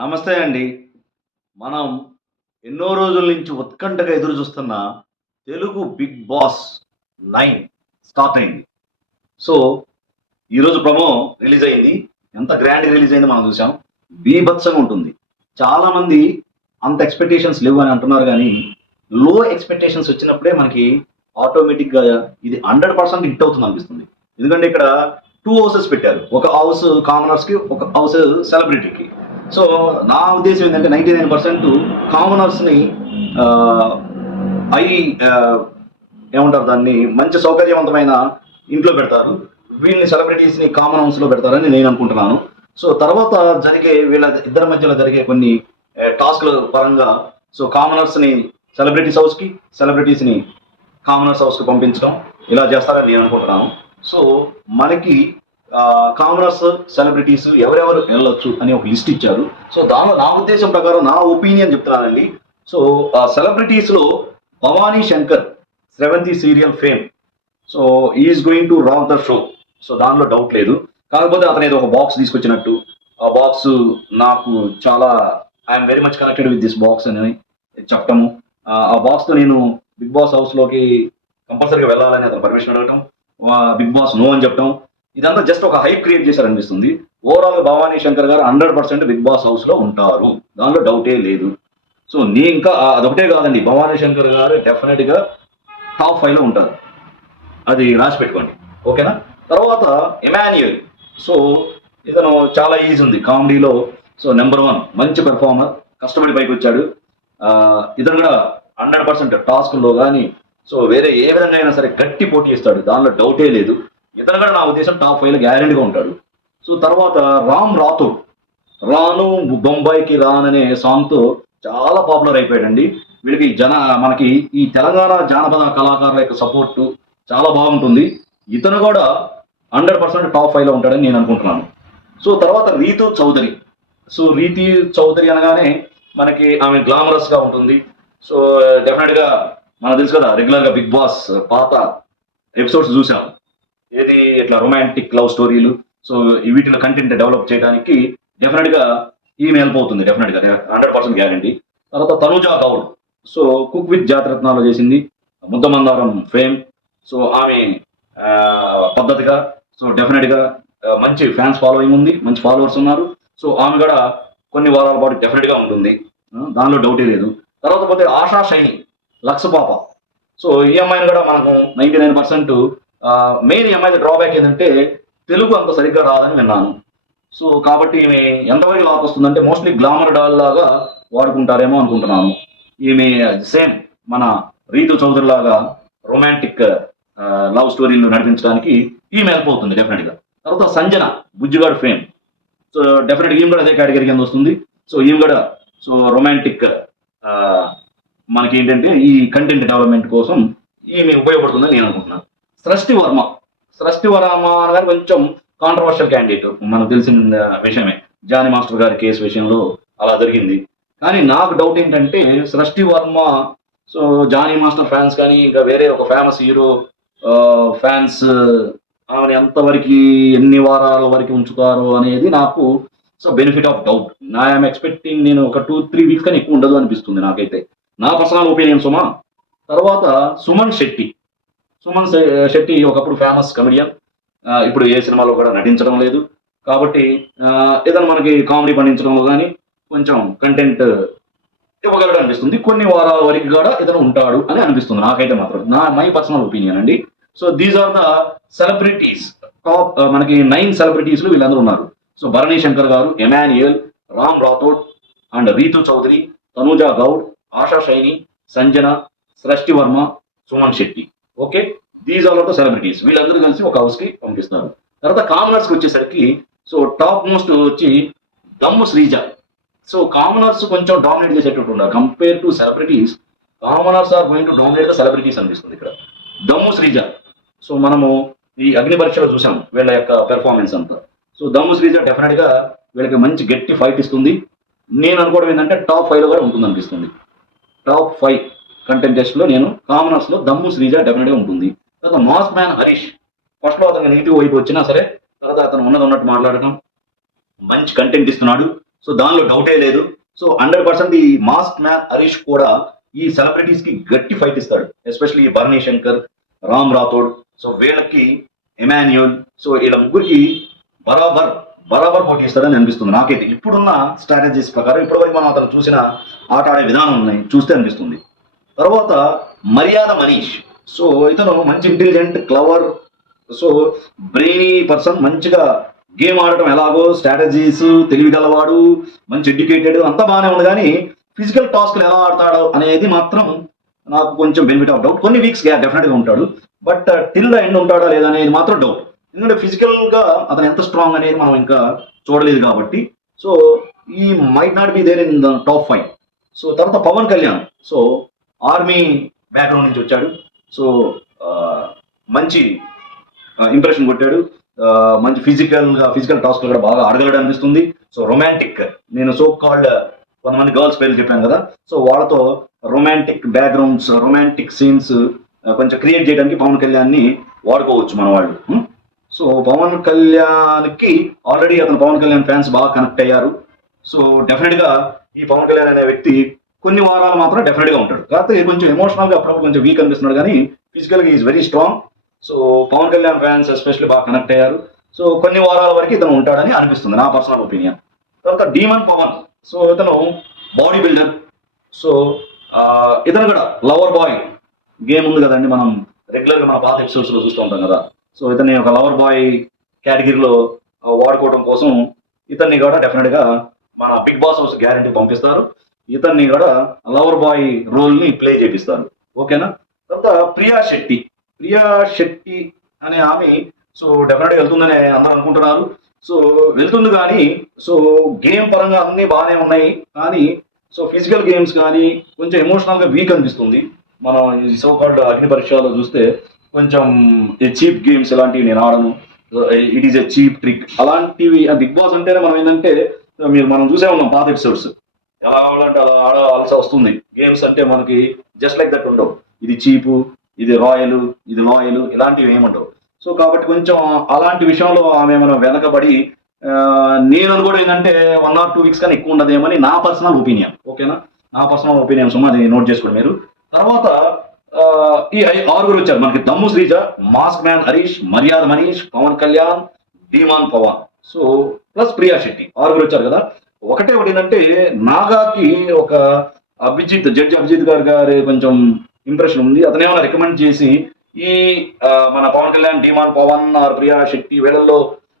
నమస్తే అండి. మనం ఎన్నో రోజుల నుంచి ఉత్కంఠగా ఎదురు చూస్తున్న Telugu big boss nine start అయింది. సో ఈరోజు ప్రమో రిలీజ్ అయింది. ఎంత గ్రాండ్ రిలీజ్ అయిందో మనం చూసాం బీభత్సంగా ఉంటుంది. చాలామంది అంత ఎక్స్పెక్టేషన్స్ లేవు అని అంటున్నారు కానీ లో ఎక్స్పెక్టేషన్స్ వచ్చినప్పుడే మనకి ఆటోమేటిక్గా ఇది హండ్రెడ్ పర్సెంట్ హిట్ అవుతుంది అనిపిస్తుంది. ఎందుకంటే ఇక్కడ టూ హౌసెస్ పెట్టారు. ఒక హౌస్ కామనర్స్కి ఒక హౌస్ సెలబ్రిటీకి. సో నా ఉద్దేశం ఏంటంటే నైంటీ నైన్ పర్సెంట్ కామనర్స్ని ఐ ఏమంటారు దాన్ని మంచి సౌకర్యవంతమైన ఇంట్లో పెడతారు. వీళ్ళని సెలబ్రిటీస్ని కామన్ హౌస్లో పెడతారని నేను అనుకుంటున్నాను. సో తర్వాత జరిగే వీళ్ళ ఇద్దరి మధ్యలో జరిగే కొన్ని టాస్క్ల పరంగా సో కామనర్స్ని సెలబ్రిటీస్ హౌస్కి సెలబ్రిటీస్ని కామనర్స్ హౌస్కి పంపించడం ఇలా చేస్తారని నేను అనుకుంటున్నాను. సో మనకి కామనర్స్ సెలబ్రిటీస్ ఎవరెవరు వెళ్ళొచ్చు అని ఒక లిస్ట్ ఇచ్చారు. సో దానిలో నా ఉద్దేశం ప్రకారం నా ఒపీనియన్ చెప్తున్నానండి. సో ఆ సెలబ్రిటీస్లో Bhavani Shankar seventy serial fame so is going to rock the show so దానిలో డౌట్ లేదు. కాకపోతే అతను ఏదో ఒక బాక్స్ తీసుకొచ్చినట్టు. ఆ బాక్స్ నాకు చాలా I'm very much connected with this box అని చెప్పటము. ఆ, బాక్స్తో నేను బిగ్ బాస్ హౌస్లోకి కంపల్సరీగా వెళ్ళాలని అతను పర్మిషన్ అడగటం. బిగ్ బాస్ నో అని చెప్పటం. ఇదంతా జస్ట్ ఒక hype create చేశారనిపిస్తుంది. Overall Bhavani Shankar garu hundred percent big boss హౌస్లో ఉంటారు దానిలో డౌటే లేదు. సో నీ ఇంకా అదొకటే కాదండి. భవానీ శంకర్ గారు డెఫినెట్గా టాప్ ఫైవ్లో ఉంటారు. అది రాసి పెట్టుకోండి. ఓకేనా? తర్వాత ఎమాన్యుయల్. సో ఇతను చాలా ఈజీ ఉంది. కామెడీలో సో నెంబర్ వన్ మంచి పెర్ఫార్మర్ కష్టపడి పైకి వచ్చాడు. ఇతను కూడా హండ్రెడ్ పర్సెంట్ టాస్క్లో కానీ సో వేరే ఏ విధంగా అయినా సరే గట్టి పోటీ ఇస్తాడు. దానిలో డౌటే లేదు. ఇతను కూడా నా ఉద్దేశం టాప్ ఫైవ్లో గ్యారెంటీగా ఉంటాడు. సో తర్వాత రామ్ రాథోడ్. రాను బొంబాయికి రాన్ అనే చాలా పాపులర్ అయిపోయాడండి. వీళ్ళకి జన మనకి ఈ తెలంగాణ జానపద కళాకారుల యొక్క సపోర్ట్ చాలా బాగుంటుంది. ఇతను కూడా హండ్రెడ్ పర్సెంట్ టాప్ ఫైవ్లో ఉంటాడని నేను అనుకుంటున్నాను. సో తర్వాత రీతు చౌదరి. సో రీతి చౌదరి అనగానే మనకి ఆమె గ్లామరస్గా ఉంటుంది. సో డెఫినెట్గా మనకు తెలుసు కదా రెగ్యులర్గా బిగ్ బాస్ పాత ఎపిసోడ్స్ చూసాము ఏది ఇట్లా రొమాంటిక్ లవ్ స్టోరీలు సో ఈ వీటిలో కంటెంట్ డెవలప్ చేయడానికి డెఫినెట్గా ఈమె హెల్ప్ అవుతుంది డెఫినెట్గా. హండ్రెడ్ పర్సెంట్ గ్యారంటీ తర్వాత Tanuja Gowda. So cook with Jathiratnalu చేసింది. ముద్దమందారం ఫేమ్ సో ఆమె పద్ధతిగా సో డెఫినెట్గా మంచి ఫ్యాన్స్ ఫాలోయింగ్ ఉంది మంచి ఫాలోవర్స్ ఉన్నారు. సో ఆమె కూడా కొన్ని వారాల పాటు డెఫినెట్గా ఉంటుంది. దానిలో డౌటే లేదు. తర్వాత పోతే ఆశా షైని లక్స్ పాప. సో ఈ అమ్మాయిని కూడా మనకు నైన్టీ నైన్ పర్సెంట్ మెయిన్ ఈ డ్రాబ్యాక్ ఏంటంటే తెలుగు అంత సరిగ్గా రాదని విన్నాను. సో కాబట్టి ఈమె ఎంతవరకు లాక్ వస్తుందంటే మోస్ట్లీ గ్లామర్ డాల్ లాగా వాడుకుంటారేమో అనుకుంటున్నాను. ఈమె సేమ్ మన రీతు చౌదరి లాగా రొమాంటిక్ లవ్ స్టోరీలు నడిపించడానికి ఈమె హెల్ప్ అవుతుంది డెఫినెట్గా తర్వాత సంజన బుజ్జిగాడు ఫేమ్ సో డెఫినెట్గా ఈమె కూడా అదే కేటగిరీ కింద వస్తుంది. సో ఈమె కూడా సో రొమాంటిక్ మనకి ఏంటంటే ఈ కంటెంట్ డెవలప్మెంట్ కోసం ఈమె ఉపయోగపడుతుందని నేను అనుకుంటున్నాను. సృష్టి వర్మ సృష్టి వర్మ అనగానే కొంచెం కాంట్రవర్షియల్ క్యాండిడేట్ మనకు తెలిసిన విషయమే. జానీ మాస్టర్ గారి కేసు విషయంలో అలా జరిగింది. కానీ నాకు డౌట్ ఏంటంటే Srishti Varma so Jani master fans కానీ ఇంకా వేరే ఒక ఫేమస్ హీరో ఫ్యాన్స్ ఆమె ఎంతవరకు ఎన్ని వారాల వరకు ఉంచుతారు అనేది నాకు సో బెనిఫిట్ ఆఫ్ డౌట్ నా ఐఎమ్ ఎక్స్పెక్టింగ్ నేను ఒక టూ త్రీ వీక్స్ కానీ ఎక్కువ ఉండదు అనిపిస్తుంది నాకైతే. నా పర్సనల్ ఒపీనియన్ సుమా. తర్వాత సుమన్ శెట్టి. సుమన్ శెట్టి ఒకప్పుడు ఫేమస్ కమెడియన్ ఇప్పుడు ఏ సినిమాలో కూడా నటించడం లేదు. కాబట్టి ఏదైనా మనకి కామెడీ పండించడంలో కానీ కొంచెం కంటెంట్ ఇవ్వగలడు అనిపిస్తుంది. కొన్ని వారాల వరకు కూడా ఇతను ఉంటాడు అని అనిపిస్తుంది. నాకైతే మాత్రం. నా మై పర్సనల్ ఒపీనియన్ అండి. So these are the celebrities top మనకి నైన్ సెలబ్రిటీస్ వీళ్ళందరూ ఉన్నారు. So Bharani Shankar garu Emmanuel Ram Rathod and Ritu Chowdary Tanuja Gowda Asha Saini Sanjana Srishti Varma Suman Shetty okay these are the celebrities వీళ్ళందరూ కలిసి ఒక హౌస్కి పంపిస్తారు తర్వాత కామనర్స్కి వచ్చేసరికి సో టాప్ మోస్ట్ వచ్చి దమ్ము శ్రీజ. సో కామనర్స్ కొంచెం డామినేట్ చేసేటట్టు ఉన్నారు. Compare to celebrities commoners are going to dominate the celebrities అనిపిస్తుంది ఇక్కడ. దమ్ము శ్రీజ. సో మనము ఈ అగ్ని పరీక్షలో చూసాం వీళ్ళ యొక్క పెర్ఫార్మెన్స్ అంతా. సో దమ్ము శ్రీజ డెఫినెట్గా వీళ్ళకి మంచి గట్టి ఫైట్ ఇస్తుంది. నేను అనుకోవడం ఏంటంటే టాప్ ఫైవ్లో కూడా ఉంటుంది అనిపిస్తుంది. టాప్ ఫైవ్ కంటెంటెస్ట్లో నేను కామనర్స్లో దమ్ము శ్రీజ డెఫినెట్గా ఉంటుంది. తర్వాత మాస్ మ్యాన్ హరీష్. ఫస్ట్లో అతను నెగిటివ్ వైపు వచ్చినా సరే తర్వాత అతను ఉన్నది ఉన్నట్టు మాట్లాడటం మంచి కంటెంట్ ఇస్తున్నాడు. సో దానిలో డౌటే లేదు. సో హండ్రెడ్ పర్సెంట్ ఈ మాస్క్ మ్యాన్ హరీష్ కూడా ఈ సెలబ్రిటీస్కి గట్టి ఫైట్ ఇస్తాడు. ఎస్పెషల్లీ భరణి శంకర్ రామ్ రాథోడ్. సో వీళ్ళకి ఎమాన్యుల్ సో వీళ్ళ ముగ్గురికి బరాబర్ బరాబర్ పోటీ ఇస్తాడని అనిపిస్తుంది నాకైతే. ఇప్పుడున్న స్ట్రాటజీస్ ప్రకారం ఇప్పటివరకు మనం అతను చూసిన ఆట ఆడే విధానం ఉన్నాయి. చూస్తే అనిపిస్తుంది. తర్వాత మర్యాద మనీష్. సో ఇతను మంచి intelligent clever so brainy person మంచిగా గేమ్ ఆడటం ఎలాగో స్ట్రాటజీస్ తెలివిగలవాడు మంచి ఎడ్యుకేటెడ్ అంతా బాగానే ఉంది కానీ ఫిజికల్ టాస్క్లు ఎలా ఆడతాడు అనేది మాత్రం నాకు కొంచెం బెనిఫిట్ ఆఫ్ డౌట్ కొన్ని వీక్స్ డెఫినెట్గా ఉంటాడు. బట్ టిల్ ద ఎండ్ ఉంటాడా లేదా అనేది మాత్రం డౌట్ ఎందుకంటే ఫిజికల్గా అతను ఎంత స్ట్రాంగ్ అనేది మనం ఇంకా చూడలేదు కాబట్టి. సో ఈ might not be there in the top five so తర్వాత Pavan Kalyan. So army background నుంచి వచ్చాడు. సో మంచి ఇంప్రెషన్ కొట్టాడు. మంచి ఫిజికల్గా ఫిజికల్ టాస్క్ కూడా బాగా ఆడగలడు అనిపిస్తుంది సో రొమాంటిక్ నేను సో కాల్డ్ కొంతమంది గర్ల్స్ పేర్లు చెప్పాను కదా. సో వాళ్ళతో రొమాంటిక్ బ్యాక్గ్రౌండ్స్ రొమాంటిక్ సీన్స్ కొంచెం క్రియేట్ చేయడానికి పవన్ కళ్యాణ్ని వాడుకోవచ్చు మన వాళ్ళు. సో పవన్ కళ్యాణ్కి ఆల్రెడీ అతను పవన్ కళ్యాణ్ ఫ్యాన్స్ బాగా కనెక్ట్ అయ్యారు. సో డెఫినెట్గా ఈ పవన్ కళ్యాణ్ అనే వ్యక్తి కొన్ని వారాలు మాత్రం డెఫినెట్గా ఉంటాడు. కాకపోతే కొంచెం ఎమోషనల్గా అప్పుడప్పుడు కొంచెం వీక్ అనిపిస్తున్నాడు కానీ ఫిజికల్గా is very strong so Pavan Kalyan fans especially బాగా కనెక్ట్ అయ్యారు. సో కొన్ని వారాల వరకు ఇతను ఉంటాడని అనిపిస్తుంది నా పర్సనల్ ఒపీనియన్ తర్వాత డీమన్ పవన్ సో ఇతను బాడీ బిల్డర్ సో ఇతను కూడా లవర్ బాయ్ గేమ్ ఉంది కదండి మనం రెగ్యులర్గా మన పాత ఎపిసోడ్స్లో చూస్తూ ఉంటాం కదా. సో ఇతని ఒక లవర్ బాయ్ కేటగిరీలో వాడుకోవడం కోసం ఇతన్ని కూడా డెఫినెట్గా మన బిగ్ బాస్ హౌస్ గ్యారంటీ పంపిస్తారు. ఇతన్ని కూడా లవర్ బాయ్ రోల్ని ప్లే చేపిస్తారు ఓకేనా? తర్వాత ప్రియా శెట్టి. ప్రియా శెట్టి అనే ఆమె సో డెఫినెట్గా వెళ్తుందని అందరూ అనుకుంటున్నారు. సో వెళ్తుంది కానీ సో గేమ్ పరంగా అన్నీ బాగానే ఉన్నాయి. కానీ సో ఫిజికల్ గేమ్స్ కానీ కొంచెం ఎమోషనల్గా వీక్ అనిపిస్తుంది. మనం ఈ సోకాల్డ్ అగ్ని పరీక్షలో చూస్తే కొంచెం చీప్ గేమ్స్ ఇలాంటివి నేను ఆడను. It is a cheap trick. అలాంటివి బిగ్ బాస్ అంటేనే మనం ఏంటంటే మీరు మనం చూసే ఉన్నాం పాత ఎపిసోడ్స్. ఎలా ఆడాలంటే అలా ఆడాల్సి వస్తుంది. గేమ్స్ అంటే మనకి జస్ట్ లైక్ దట్ ఉండవు. ఇది చీపు ఇది రాయల్ ఇది లాయల్ ఇలాంటివి ఏముండవు సో కాబట్టి కొంచెం అలాంటి విషయంలో ఆమె మనం వెనకబడి నేను కూడా ఏంటంటే వన్ ఆర్ టూ వీక్స్ కానీ ఎక్కువ ఉండదేమని నా పర్సనల్ ఒపీనియన్ ఓకేనా నా? పర్సనల్ ఒపీనియన్ సుమా అది నోట్ చేసుకోండి మీరు. తర్వాత ఈ ఐ- ఆరుగురు వచ్చారు. మనకి దమ్ము Sreeja mask man Harish Maryada Manish Pavan Kalyan demon Pavan so plus Priya Shetty. ఆరుగురు వచ్చారు కదా? ఒకటే ఒకటి ఏంటంటే నాగాకి ఒక అభిజిత్ జడ్జి అభిజిత్ గారు గారి కొంచెం ఇంప్రెషన్ ఉంది. అతనేమైనా రికమెండ్ చేసి ఈ మన పవన్ కళ్యాణ్ డిమాన్ పవన్ ఆర్ ప్రియా శెట్టి వీళ్ళల్లో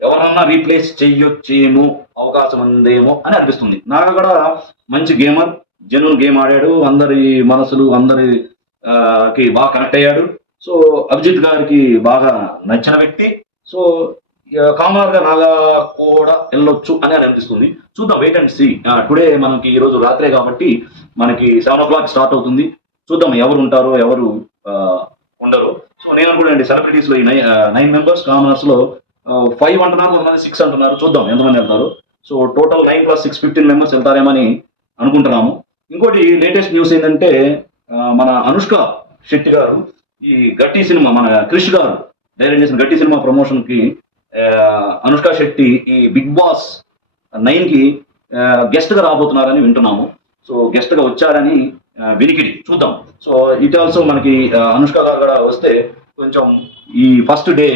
ఎవరన్నా రీప్లేస్ చెయ్యొచ్చేమో అవకాశం ఉందేమో అని అనిపిస్తుంది. నాకు కూడా మంచి గేమర్ జెన్యున్ గేమ్ ఆడాడు. అందరి మనసులు అందరి కి బాగా కనెక్ట్ అయ్యాడు. సో అభిజిత్ గారికి బాగా నచ్చిన వ్యక్తి. సో కామనర్గా నాగా కూడా వెళ్ళొచ్చు అని అని అనిపిస్తుంది చూద్దాం వెయిట్ అండ్ సీ టుడే మనకి ఈ రోజు రాత్రే కాబట్టి మనకి సెవెన్ ఓ క్లాక్ స్టార్ట్ అవుతుంది. చూద్దాం ఎవరు ఉంటారో ఎవరు ఉండరు. సో నేను అనుకోండి సెలబ్రిటీస్లో నైన్ మెంబర్స్ కామనర్స్లో ఫైవ్ అంటున్నారు కొంతమంది సిక్స్ అంటున్నారు. చూద్దాం ఎంతమంది వెళ్తారు. So total nine plus six fifteen members వెళ్తారేమని అనుకుంటున్నాము. ఇంకోటి లేటెస్ట్ న్యూస్ ఏంటంటే మన అనుష్క శెట్టి గారు ఈ గట్టి సినిమా మన క్రిష్ గారు డైరెక్ట్ చేసిన గట్టి సినిమా ప్రమోషన్కి అనుష్క శెట్టి ఈ బిగ్ బాస్ నైన్కి రాబోతున్నారని వింటున్నాము. సో గెస్ట్గా వచ్చారని వినికిడి చూద్దాం. సో ఇట్ ఆల్సో మనకి అనుష్క గారు కూడా వస్తే కొంచెం ఈ ఫస్ట్ డే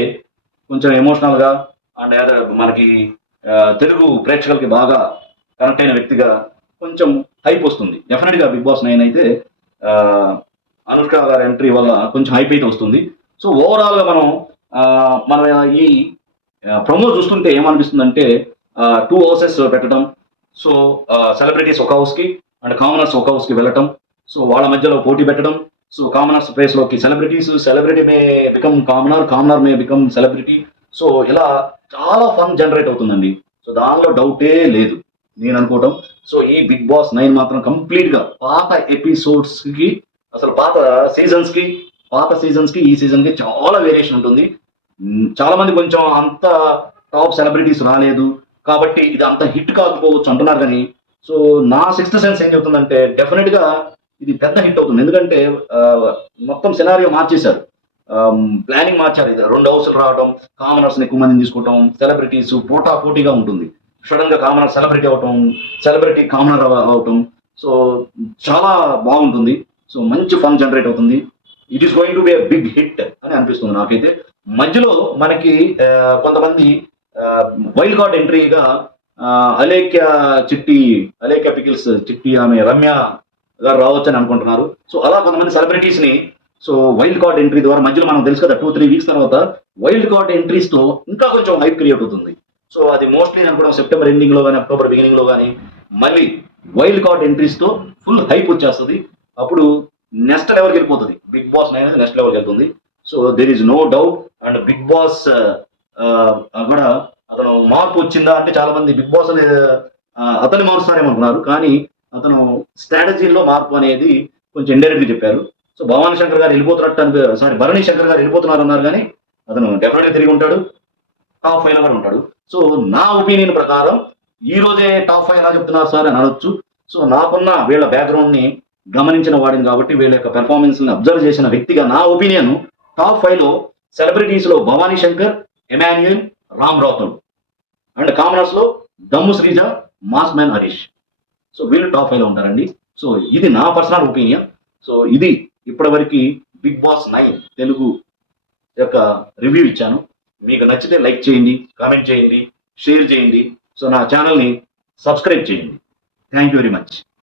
కొంచెం ఎమోషనల్గా అండ్ అదే మనకి తెలుగు ప్రేక్షకులకి బాగా కనెక్ట్ అయిన వ్యక్తిగా కొంచెం హైప్ వస్తుంది. డెఫినెట్గా బిగ్ బాస్ నైన్ అయితే అనుష్క గారి ఎంట్రీ వల్ల కొంచెం హైప్ అయితే వస్తుంది. సో ఓవరాల్గా మనం మన ఈ ప్రమో చూస్తుంటే ఏమనిపిస్తుందంటే టూ హౌసెస్ పెట్టడం సో సెలబ్రిటీస్ ఒక హౌస్కి అండ్ కామనర్స్ ఒక హౌస్కి వెళ్ళటం సో వాళ్ళ మధ్యలో పోటీ పెట్టడం సో కామనర్స్ ప్లేస్లోకి celebrities celebrity may become commoner commoner may become celebrity so ఇలా చాలా ఫన్ జనరేట్ అవుతుందండి. సో దానిలో డౌటే లేదు నేను అనుకోవటం. సో ఈ బిగ్ బాస్ నైన్ మాత్రం కంప్లీట్గా పాత ఎపిసోడ్స్కి అసలు పాత సీజన్స్కి పాత సీజన్స్కి ఈ సీజన్కి చాలా వేరియేషన్ ఉంటుంది. చాలామంది చాలా మంది కొంచెం అంత టాప్ సెలబ్రిటీస్ రాలేదు. కాబట్టి ఇది అంత హిట్ కాకపోవచ్చు అంటున్నారు కానీ సో నా సిక్స్త్ సెన్స్ ఏం చెప్తుందంటే డెఫినెట్గా ఇది పెద్ద హిట్ అవుతుంది. ఎందుకంటే మొత్తం సినారియో మార్చేశారు. ప్లానింగ్ మార్చారు. ఇది రెండు హౌస్లు రావడం కామనర్స్ ఎక్కువ మందిని తీసుకోవడం సెలబ్రిటీస్ పోటా పోటీగా ఉంటుంది. సడన్గా కామనర్ సెలబ్రిటీ అవటం సెలబ్రిటీ కామనర్ అవటం. సో చాలా బాగుంటుంది. సో మంచి ఫన్ జనరేట్ అవుతుంది. It is going to be big hit అని అనిపిస్తుంది నాకైతే. మధ్యలో మనకి కొంతమంది వైల్డ్ కార్డ్ ఎంట్రీగా అలేఖ్య చిట్టి అలేఖ్య పికిల్స్ చిట్టి ఆమె రమ్య గారు రావచ్చు అని అనుకుంటున్నారు. సో అలా కొంతమంది సెలబ్రిటీస్ని సో వైల్డ్ కార్డ్ ఎంట్రీ ద్వారా మధ్యలో మనం తెలుసు కదా టూ త్రీ వీక్స్ తర్వాత వైల్డ్ కార్డ్ ఎంట్రీస్తో ఇంకా కొంచెం హైప్ క్రియేట్ అవుతుంది. సో అది మోస్ట్లీ అనుకోవడం సెప్టెంబర్ ఎండింగ్లో కానీ అక్టోబర్ బిగినింగ్లో కానీ మళ్ళీ వైల్డ్ కార్డ్ ఎంట్రీస్తో ఫుల్ హైప్ వచ్చేస్తుంది. అప్పుడు నెక్స్ట్ లెవెల్కి వెళ్ళిపోతుంది. బిగ్ బాస్ అనేది నెక్స్ట్ లెవెల్కి వెళ్తుంది. So there is no doubt and Bigg Boss కూడా అతను మార్పు వచ్చిందా అంటే చాలా మంది బిగ్ బాస్ అనే ఆ, అతన్ని కానీ అతను స్ట్రాటజీలో మార్పు అనేది కొంచెం ఇండైరెక్ట్ చెప్పారు. సో భవానీ శంకర్ గారు వెళ్ళిపోతున్నట్టు అని సారీ భరణి శంకర్ గారు వెళ్ళిపోతున్నారు అన్నారు కానీ అతను డెఫినెట్గా తిరిగి ఉంటాడు. టాప్ ఫైవ్లో కూడా ఉంటాడు. సో నా ఒపీనియన్ ప్రకారం ఈ రోజే టాప్ ఫైవ్ ఎలా చెప్తున్నారు సార్ అని అనొచ్చు. సో నాకున్న వీళ్ళ బ్యాక్గ్రౌండ్ని గమనించిన వాడిని కాబట్టి వీళ్ళ యొక్క పెర్ఫార్మెన్స్ని అబ్జర్వ్ చేసిన వ్యక్తిగా నా ఒపీనియన్ టాప్ ఫైవ్లో Bhavani Shankar Emmanuel Ram Rathod. And కామనర్స్లో Dammu Srija mass man Harish. So వీళ్ళు టాప్ ఫైవ్లో ఉంటారండి. సో ఇది నా పర్సనల్ ఒపీనియన్ సో ఇది ఇప్పటివరకు బిగ్ బాస్ నైన్ తెలుగు యొక్క రివ్యూ ఇచ్చాను. మీకు నచ్చితే లైక్ చేయండి కామెంట్ చేయండి షేర్ చేయండి. సో నా ఛానల్ని సబ్స్క్రైబ్ చేయండి. Thank you very much